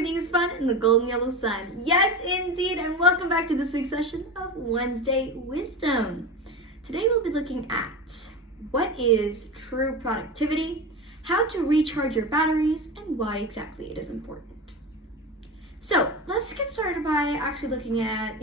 everything is fun in the golden yellow sun. Yes, indeed, and welcome back to this week's session of Wednesday Wisdom. Today we'll be looking at what is true productivity, how to recharge your batteries, and why exactly it is important. So let's get started by actually looking at,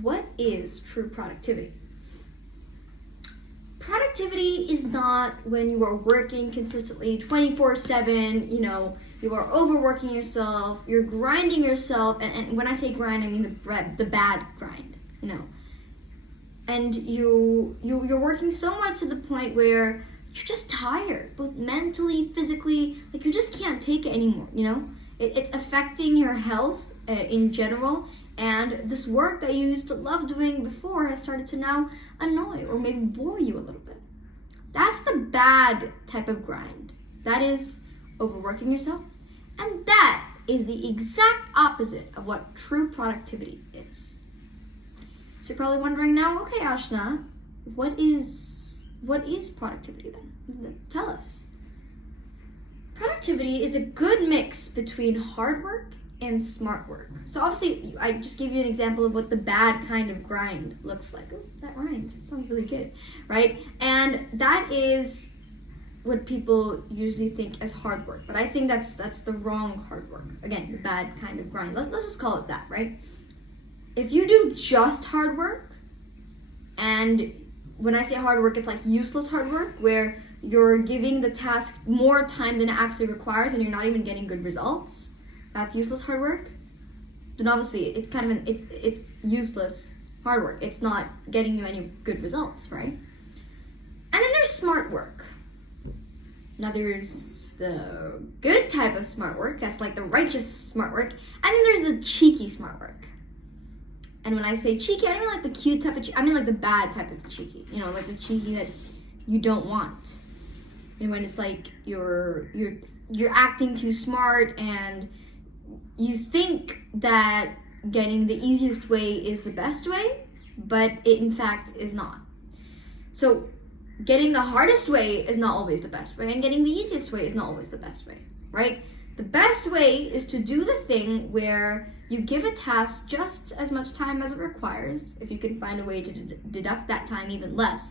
what is true productivity? Productivity is not when you are working consistently 24/7, you are overworking yourself, you're grinding yourself, and when I say grind, I mean the bad grind, and you're working so much to the point where you're just tired, both mentally, physically, like you just can't take it anymore, It's affecting your health in general, and this work that you used to love doing before has started to now annoy or maybe bore you a little bit. That's the bad type of grind. That is overworking yourself, and that is the exact opposite of what true productivity is. So you're probably wondering now, okay, Aashna, what is productivity then? Tell us. Productivity is a good mix between hard work and smart work. So obviously, I just gave you an example of what the bad kind of grind looks like. Oh, that rhymes. It sounds really good, right? And that is what people usually think as hard work. But I think that's the wrong hard work. Again, the bad kind of grind. Let's just call it that, right? If you do just hard work, and when I say hard work, it's like useless hard work, where you're giving the task more time than it actually requires and you're not even getting good results, that's useless hard work, then obviously it's kind of it's useless hard work. It's not getting you any good results, right? And then there's smart work. Now there's the good type of smart work, that's like the righteous smart work, and then there's the cheeky smart work. And when I say cheeky, I don't mean like the cute type of cheeky, I mean like the bad type of cheeky, like the cheeky that you don't want. And when it's like you're acting too smart and you think that getting the easiest way is the best way, but it in fact is not. So getting the hardest way is not always the best way, and getting the easiest way is not always the best way, right? The best way is to do the thing where you give a task just as much time as it requires, if you can find a way to deduct that time even less,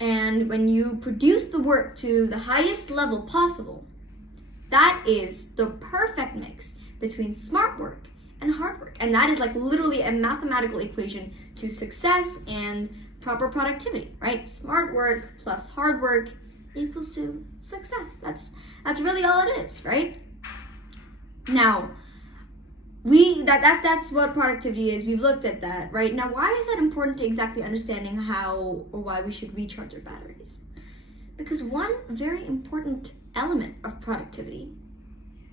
And when you produce the work to the highest level possible, that is the perfect mix between smart work and hard work. And that is like literally a mathematical equation to success and proper productivity, right? Smart work plus hard work equals to success. That's really all it is, right? Now, that's what productivity is. We've looked at that, right? Now, why is that important to exactly understanding how or why we should recharge our batteries? Because one very important element of productivity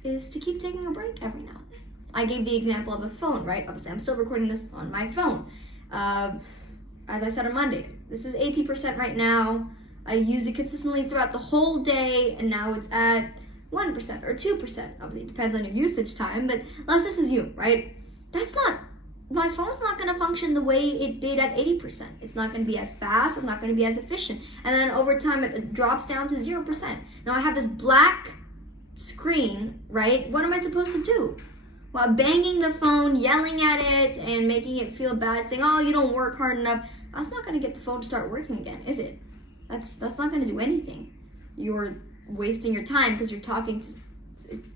is to keep taking a break every now and then. I gave the example of a phone, right? Obviously, I'm still recording this on my phone. As I said on Monday, this is 80% right now. I use it consistently throughout the whole day, and now it's at 1% or 2%. Obviously, it depends on your usage time, but let's just assume, right? My phone's not going to function the way it did at 80%. It's not going to be as fast, it's not going to be as efficient. And then over time, it drops down to 0%. Now I have this black screen, right? What am I supposed to do? While banging the phone, yelling at it, and making it feel bad, saying, oh, you don't work hard enough, that's not going to get the phone to start working again, is it? That's not going to do anything. You're wasting your time because you're talking to,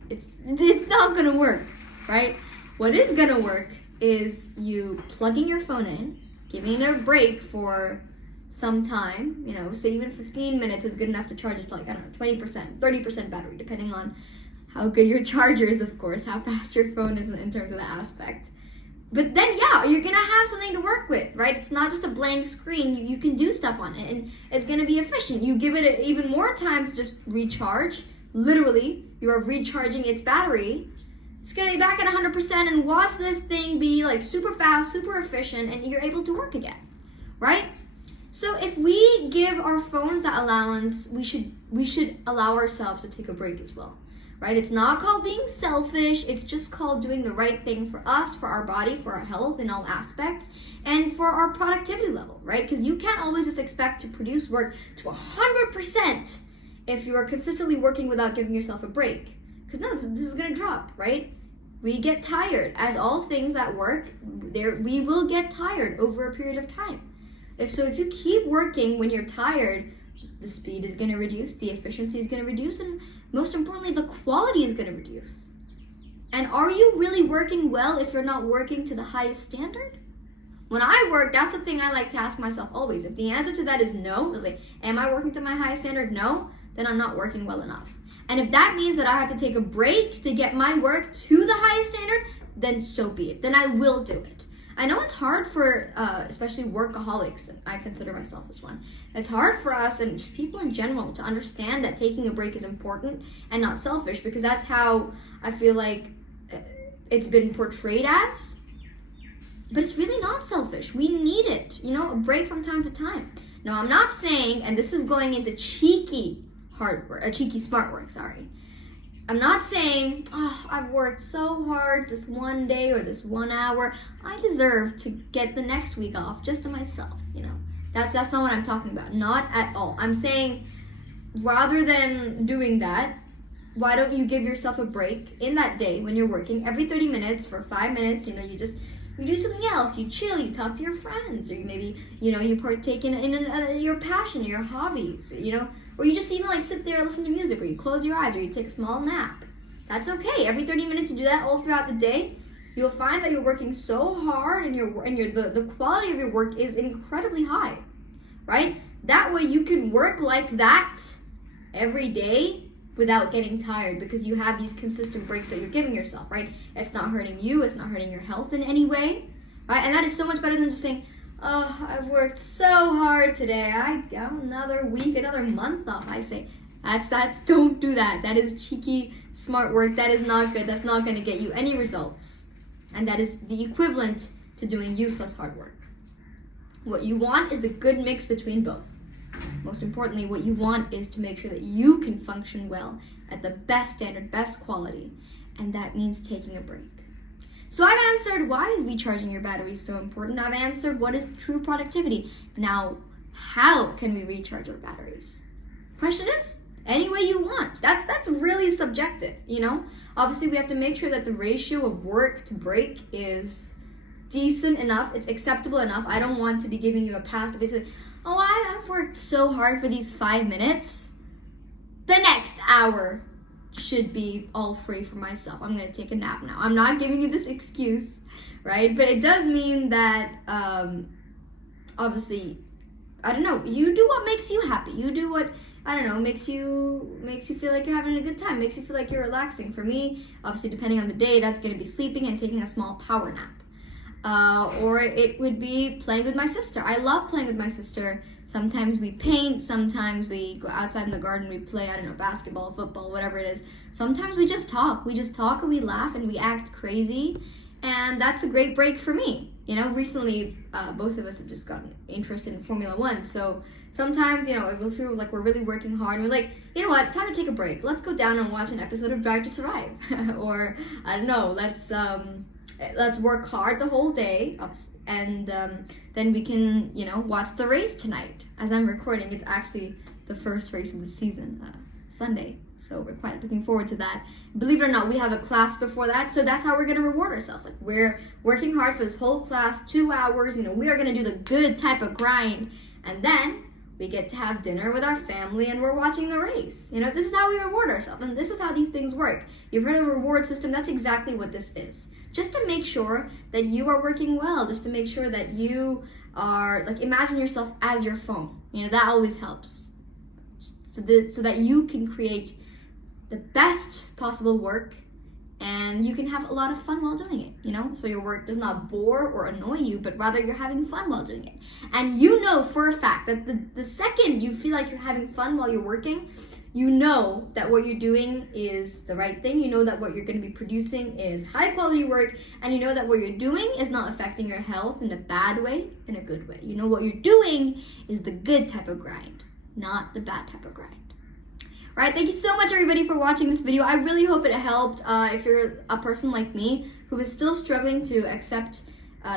it's not going to work, right? What is going to work is you plugging your phone in, giving it a break for some time, say even 15 minutes is good enough to charge it to 20%, 30% battery, depending on how good your charger is, of course, how fast your phone is in terms of that aspect. But then, you're going to have something to work with, right? It's not just a blank screen. You can do stuff on it, and it's going to be efficient. You give it even more time to just recharge. Literally, you are recharging its battery. It's going to be back at 100% and watch this thing be super fast, super efficient, and you're able to work again, right? So if we give our phones that allowance, we should allow ourselves to take a break as well. Right? It's not called being selfish. It's just called doing the right thing for us, for our body, for our health in all aspects, and for our productivity level, right? Because you can't always just expect to produce work to 100% if you are consistently working without giving yourself a break. Because no, this is going to drop, right? we get tired. As all things at work, we will get tired over a period of time. If you keep working when you're tired, the speed is going to reduce, the efficiency is going to reduce, and most importantly, the quality is going to reduce. And are you really working well if you're not working to the highest standard? When I work, that's the thing I like to ask myself always. If the answer to that is no, it's like, am I working to my highest standard? No, then I'm not working well enough. And if that means that I have to take a break to get my work to the highest standard, then so be it. Then I will do it. I know it's hard for, especially workaholics, and I consider myself as one. It's hard for us and just people in general to understand that taking a break is important and not selfish, because that's how I feel like it's been portrayed as. But it's really not selfish. We need it, a break from time to time. Now, I'm not saying, and this is going into cheeky smart work, sorry. I'm not saying, I've worked so hard this one day or this 1 hour, I deserve to get the next week off just to myself, That's not what I'm talking about, not at all. I'm saying, rather than doing that, why don't you give yourself a break in that day when you're working every 30 minutes for 5 minutes, you do something else, you chill, you talk to your friends, or you partake in your passion, your hobbies, or you just even sit there and listen to music, or you close your eyes, or you take a small nap. That's okay. Every 30 minutes you do that all throughout the day, you'll find that you're working so hard and the quality of your work is incredibly high, right? That way you can work like that every day without getting tired, because you have these consistent breaks that you're giving yourself, right? It's not hurting you, it's not hurting your health in any way, right? And that is so much better than just saying, I've worked so hard today, I got another week, another month off. I say, don't do that. That is cheeky, smart work. That is not good. That's not going to get you any results. And that is the equivalent to doing useless hard work. What you want is the good mix between both. Most importantly, what you want is to make sure that you can function well at the best standard, best quality, and that means taking a break. So I've answered why is recharging your batteries so important. I've answered what is true productivity. Now, how can we recharge our batteries? Question is, any way you want. That's really subjective, Obviously, we have to make sure that the ratio of work to break is decent enough, it's acceptable enough. I don't want to be giving you a pass to basically, I've worked so hard for these 5 minutes. The next hour should be all free for myself. I'm going to take a nap now. I'm not giving you this excuse, right? But it does mean that, obviously, I don't know, you do what makes you happy. You do what, makes you feel like you're having a good time, makes you feel like you're relaxing. For me, obviously, depending on the day, that's going to be sleeping and taking a small power nap. Or it would be playing with my sister. I love playing with my sister. Sometimes we paint, sometimes we go outside in the garden, we play, basketball, football, whatever it is. Sometimes we just talk. We just talk and we laugh and we act crazy. And that's a great break for me. Recently, both of us have just gotten interested in Formula 1. So sometimes, it will feel like we're really working hard. And we're like, you know what, time to take a break. Let's go down and watch an episode of Drive to Survive. Or, let's work hard the whole day, and then we can, watch the race tonight. As I'm recording, it's actually the first race of the season, Sunday. So we're quite looking forward to that. Believe it or not, we have a class before that, so that's how we're going to reward ourselves. Like, we're working hard for this whole class, 2 hours, we are going to do the good type of grind, and then we get to have dinner with our family and we're watching the race. This is how we reward ourselves, and this is how these things work. You've heard of a reward system, that's exactly what this is. Just to make sure that you are working well, just to make sure that you are, imagine yourself as your phone. That always helps. So that you can create the best possible work and you can have a lot of fun while doing it, So your work does not bore or annoy you, but rather you're having fun while doing it. And for a fact that the second you feel like you're having fun while you're working, you know that what you're doing is the right thing. You know that what you're going to be producing is high quality work, and you know that what you're doing is not affecting your health in a bad way, in a good way. What you're doing is the good type of grind, not the bad type of grind. All right, thank you so much, everybody, for watching this video. I really hope it helped. If you're a person like me who is still struggling to accept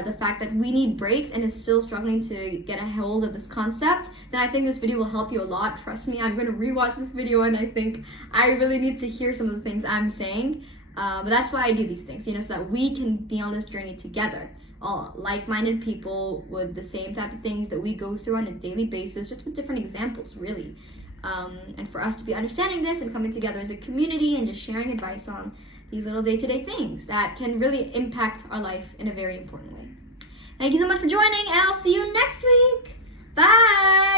the fact that we need breaks and is still struggling to get a hold of this concept, then I think this video will help you a lot. Trust me, I'm going to rewatch this video and I think I really need to hear some of the things I'm saying But that's why I do these things, so that we can be on this journey together. All like-minded people with the same type of things that we go through on a daily basis, just with different examples, really. And for us to be understanding this and coming together as a community and just sharing advice on these little day-to-day things that can really impact our life in a very important way. Thank you so much for joining, and I'll see you next week. Bye!